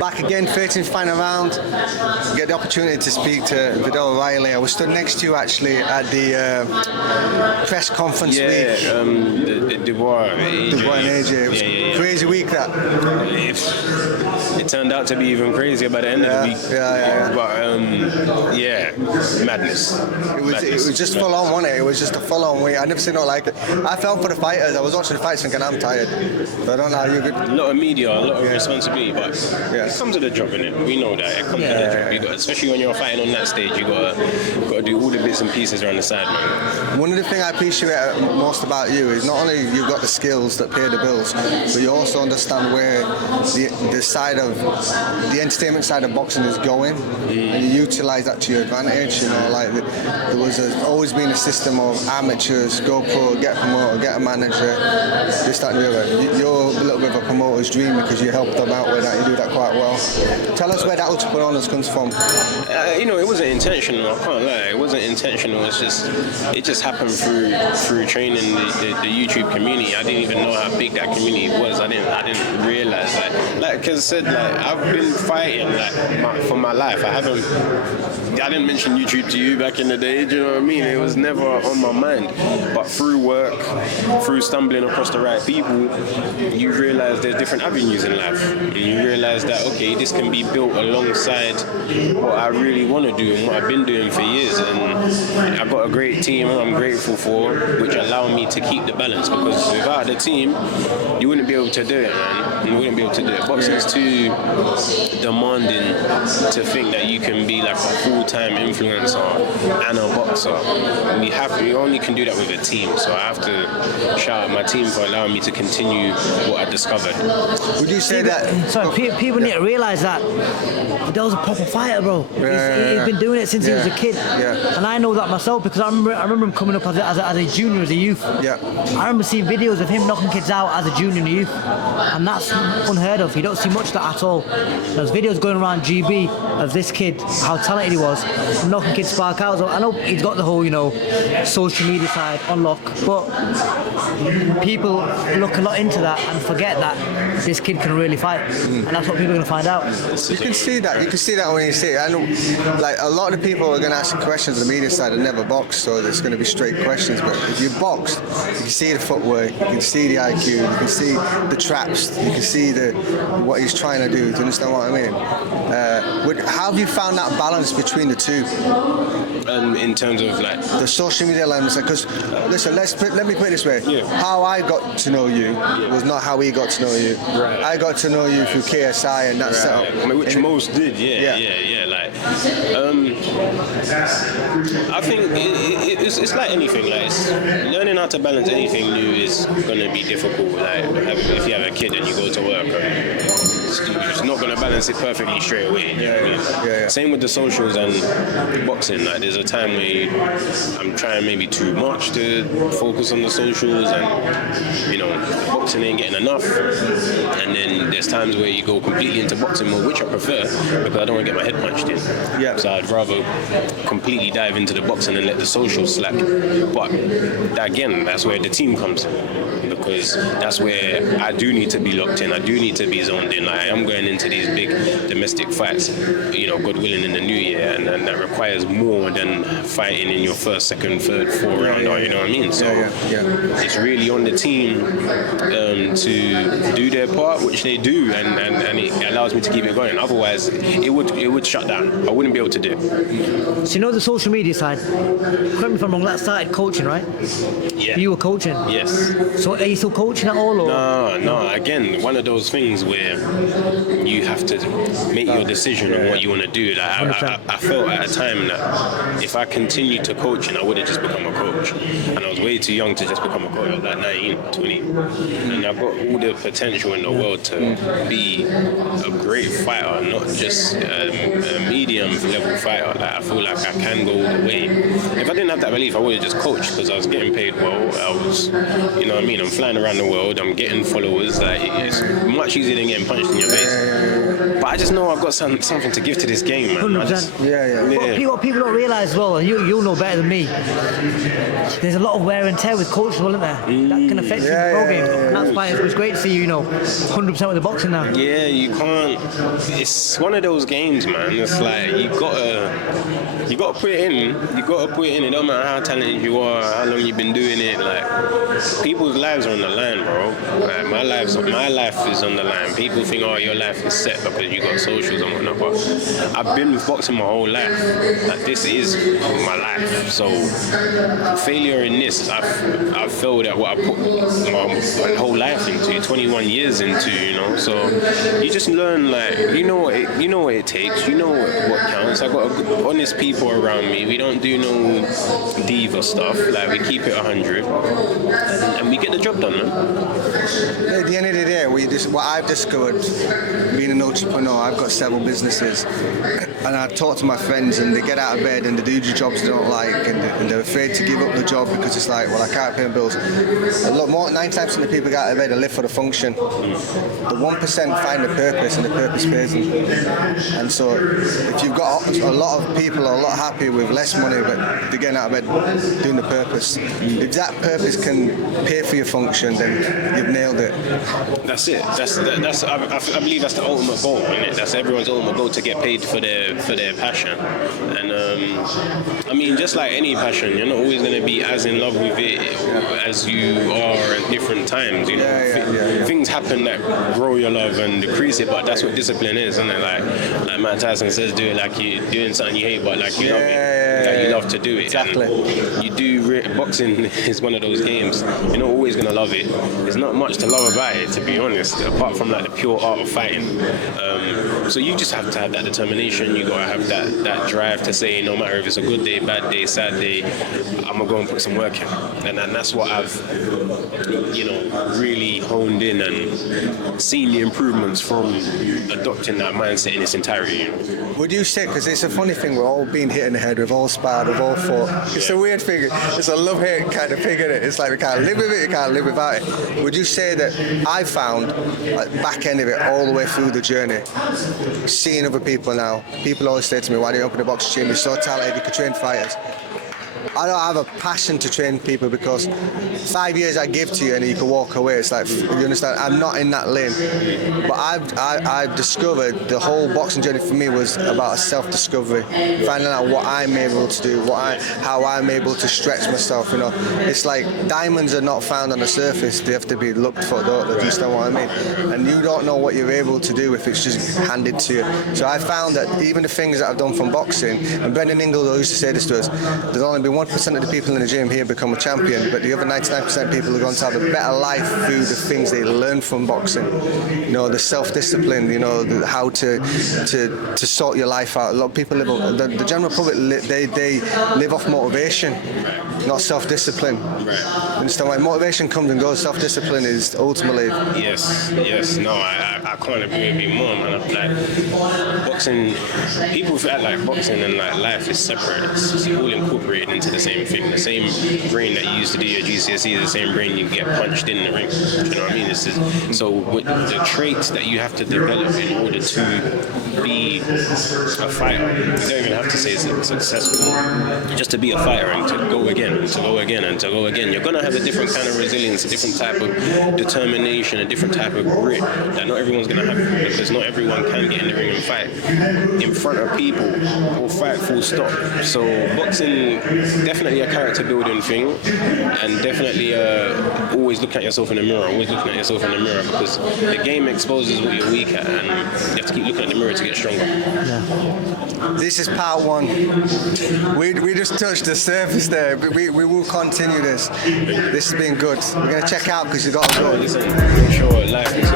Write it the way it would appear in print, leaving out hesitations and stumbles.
back again, 13th final round. Get the opportunity to speak to Viddal Riley. I was stood next to you actually at the press conference week. The Dubois and AJ. It was a crazy week that. It turned out to be even crazier by the end of the week. But madness. It was just full on, wasn't it? It was just a full on week. I never seen it like it. I felt for the fighters. I was watching the fights thinking I'm tired. So I don't know how you could. A lot of media, a lot of responsibility, but it comes to the job, innit? We know that. It comes to the job. You got, especially when you're fighting on that stage, you gotta do all the bits and pieces around the side, man. One of the things I appreciate most about you is not only you've got the skills that pay the bills, but you also understand where the side of the entertainment side of boxing is going, and you utilize that to your advantage. You know, like there was always been a system of amateurs go pro, get promoted, get a manager, this, that, and the other. You're a little bit of a promoter's dream because you helped them out with that. You do that quite well. Tell us where that entrepreneurs comes from. It wasn't intentional. I can't lie. It wasn't intentional. It just happened through training the YouTube community. I didn't even know how big that community was. I didn't realize that. Like I said, I've been fighting for my life. I didn't mention YouTube to you back in the day. Do you know what I mean? It was never on my mind. But through work, through stumbling across the right people, you realize there's different avenues in life. And you realize that, okay, this can be built alongside what I really want to do and what I've been doing for years. And I've got a great team I'm grateful for, which allow me to keep the balance, because without the team, you wouldn't be able to do it, man. You wouldn't be able to do it. Boxing's too demanding to think that you can be like a full-time influencer and a boxer. You only can do that with a team, so I have to shout out my team for allowing me to continue what I discovered. Would you say that? Sorry, people need to realise that Viddal's a proper fighter, bro. He's been doing it since he was a kid, and I know that myself because I remember him coming up as a junior, as a youth. I remember seeing videos of him knocking kids out as a junior and a youth, and that's unheard of. You don't see much of that at all. There's videos going around GB of this kid, how talented he was, knocking kids spark out. So I know he's got the whole, social media side on lock, but people look a lot into that and forget that this kid can really fight, and that's what people are going to find out. You can see that. You can see that when you see it. I know, like a lot of people are going to ask questions on the media side and never box, so there's going to be straight questions. But if you box, you can see the footwork, you can see the IQ, you can see the traps, you can see what he's trying to do. Do you understand what I mean? How have you found that balance between the two? In terms of the social media elements, because listen, let me put it this way. How I got to know you was not how he got to know you. I got to know you through KSI and that setup. Which most did, I think it's like anything. Learning how to balance anything new is going to be difficult. If you have a kid and you go to work, it's not going to balance it perfectly straight away. Same with the socials and boxing. There's a time where I'm trying maybe too much to focus on the socials, and boxing ain't getting enough. And then there's times where you go completely into boxing mode, which I prefer because I don't want to get my head punched in. So I'd rather completely dive into the boxing and let the socials slack. But again, that's where the team comes in, because that's where I do need to be locked in. I do need to be zoned in. I am going into these big domestic fights, God willing, in the new year, and that requires more than fighting in your first, second, third, fourth round, you know what I mean? So it's really on the team to do their part, which they do, and it allows me to keep it going. Otherwise, it would shut down. I wouldn't be able to do it. So the social media side, correct me if I'm wrong, that started coaching, right? Yeah. You were coaching? Yes. So are you still coaching at all? Or? No. Again, one of those things where you have to make your decision on what you want to do. I felt at a time that if I continued to coach, I would have just become a coach. And I was way too young to just become a coach. I was like 19, 20. And I've got all the potential in the world to be a great fighter, not just a medium level fighter. I feel like I can go all the way. If I didn't have that belief, I would have just coached, because I was getting paid well. I was, I'm flying around the world. I'm getting followers. It's much easier than getting punched in your face. But I just know I've got something to give to this game, man. 100%. What people don't realise as well, and you'll know better than me, there's a lot of wear and tear with culture, isn't there? That can affect you in the pro game. And that's why it was great to see you, 100% with the boxing now. Yeah, you can't. It's one of those games, man. It's like you gotta put it in. You gotta put it in. It don't matter how talented you are, how long you've been doing it. Like, people's lives are on the line, bro. Like, my life is on the line. People think, oh, your life is set because you got socials and whatnot. But I've been boxing my whole life. Like, this is my life. So failure in this, I've failed at what I put my whole life into, 21 years into. So you just learn, like, you know what it takes. You know what counts. I got honest people around me. We don't do no diva stuff. Like, we keep it 100, and we get the job done, man. At the end of the day, what I've discovered, being an entrepreneur, I've got several businesses, and I talk to my friends, and they get out of bed and they do jobs they don't like, and they're afraid to give up the job because it's like, well, I can't pay my bills. A lot more, 9 times when the people get out of bed and live for the function. The 1% find a purpose, and the purpose pays them. And so, if you've got a lot of people are a lot happy with less money, but they're getting out of bed doing the purpose. If that purpose can pay for your function, then you've nailed it. That's it. I believe that's the ultimate goal, isn't it? That's everyone's ultimate goal, to get paid for their passion. And I mean, just like any passion, you're not always going to be as in love with it as you are at different times. Things happen that grow your love and decrease it, but that's what discipline is, isn't it? Like Matt Tyson says, do it like you're doing something you hate, but like you love it. Like you love to do it. Exactly. And you do. Boxing is one of those games. You're not always going to love it. There's not much to love about it, to be honest, apart from like the pure art of fighting. So you just have to have that determination. You gotta have that drive to say, no matter if it's a good day, bad day, sad day, I'm gonna go and put some work in. And that's what I've, really honed in and seen the improvements from adopting that mindset in its entirety. Would you say, because it's a funny thing, we're all being hit in the head, we've all sparred, we've all fought. It's a weird thing. It's a love-hate kind of thing, isn't it? It's like we can't live with it, you can't live without it. Would you say that I found, like, back end of it, all the way through the journey, seeing other people now, people always say to me, why do you open a boxing gym? You're so talented, you could train fighters. I don't have a passion to train people because 5 years I give to you and you can walk away. It's like, you understand? I'm not in that lane. But I've discovered the whole boxing journey for me was about a self-discovery, finding out what I'm able to do, how I'm able to stretch myself. It's like diamonds are not found on the surface; they have to be looked for. Do you understand what I mean? And you don't know what you're able to do if it's just handed to you. So I found that even the things that I've done from boxing, and Brendan Ingle used to say this to us, there's only been 1% of the people in the gym here become a champion, but the other 99% of people are going to have a better life through the things they learn from boxing. The self-discipline, how to sort your life out. A lot of people the general public, they live off motivation, not self-discipline. Understand why motivation comes and goes, self-discipline is ultimately... Yes, no, I can't agree with you more, man. Like, boxing, people act like boxing and like life is separate. It's all incorporated into the same thing. The same brain that you used to do your GCSE is the same brain you get punched in the ring. Do you know what I mean? So with the traits that you have to develop in order to be a fighter, you don't even have to say it's successful. Just to be a fighter and to go again, and to go again, and to go again. You're going to have a different kind of resilience, a different type of determination, a different type of grit that not everyone's going to have, because not everyone can get in the ring and fight in front of people or fight full stop. So boxing, definitely a character building thing, and definitely always look at yourself in the mirror, because the game exposes what you're weak at, and you have to keep looking at the mirror to get stronger. This is part 1. We just touched the surface there, but we will continue this. This has been good. We're going to check out because you've got to go. Listen, I'm sure life is